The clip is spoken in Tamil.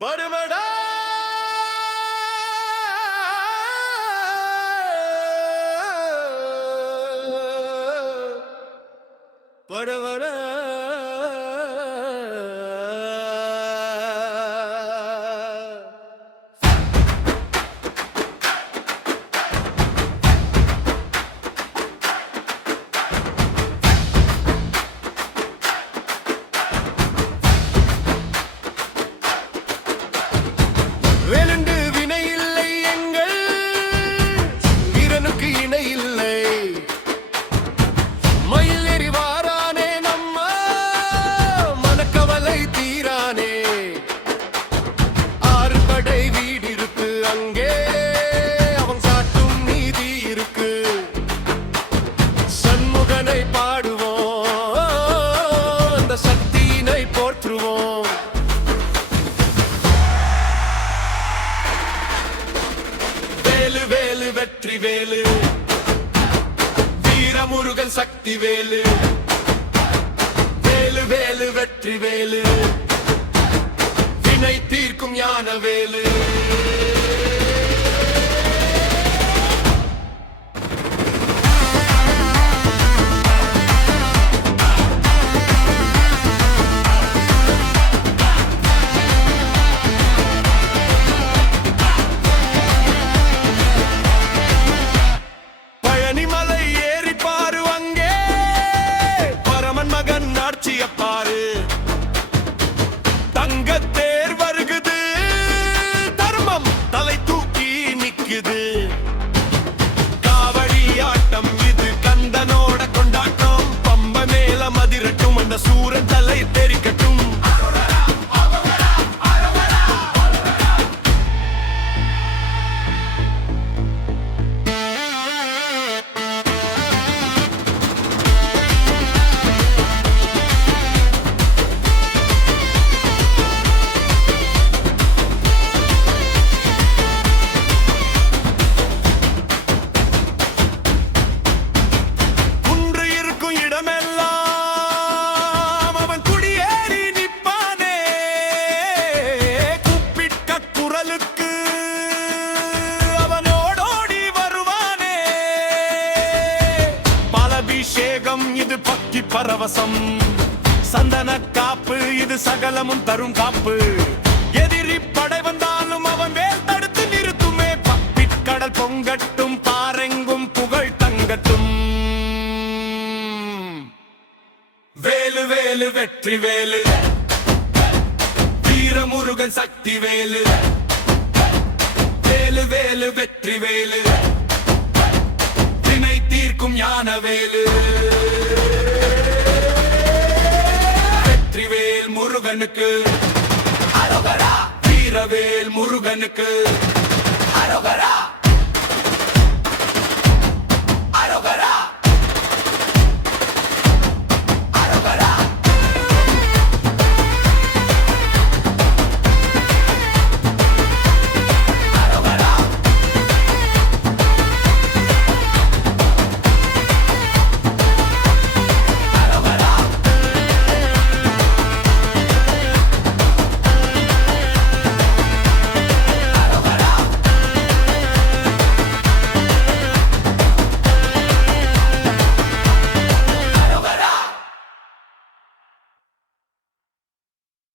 படுமடா படுமடா வேலுண்டு வினை இல்லை எங்கள் வீரனுக்கு இணை இல்லை மயில் எறிவாரானே நம்ம மனக்கவலை தீரானே ஆறு படை வீடிருக்கு அங்கே அவன் காட்டும் நீதி இருக்கு சண்முகனை பாடுவோம் அந்த சக்தியினை போற்றுவோம் வேலு வேலு வெற்றி வேலு வீரமுருகன் சக்தி வேலு வேலு வேலு வெற்றி வேலு வினை தீர்க்கும் ஞான வேலு பாரு தங்கத்தேர் வருகுது தர்மம் தலை தூக்கி நிக்குது காவடி ஆட்டம் இது கந்தனோட கொண்டாட்டம் பம்ப மேல மதிரட்டும் அந்த சூரன் தலை தெரிக்கட்டும் அபிஷேகம் இது பக்தி பரவசம் சந்தன காப்பு இது சகலமும் தரும் காப்பு எதிரி படை வந்தாலும் அவன் வேல் தடுத்து நிறுத்துமே பப்பிக்கடல் பொங்கட்டும் பாரெங்கும் புகழ் தங்கட்டும் வேலு வேலு வெற்றி வேலு வீரமுருகன் சக்தி வேலு வேலு வேலு வெற்றி வேலு வினை தீர்க்கும் ஞான வேலு வெற்றிவேல் முருகனுக்கு அரோகரா வீரவேல் முருகனுக்கு அரோகரா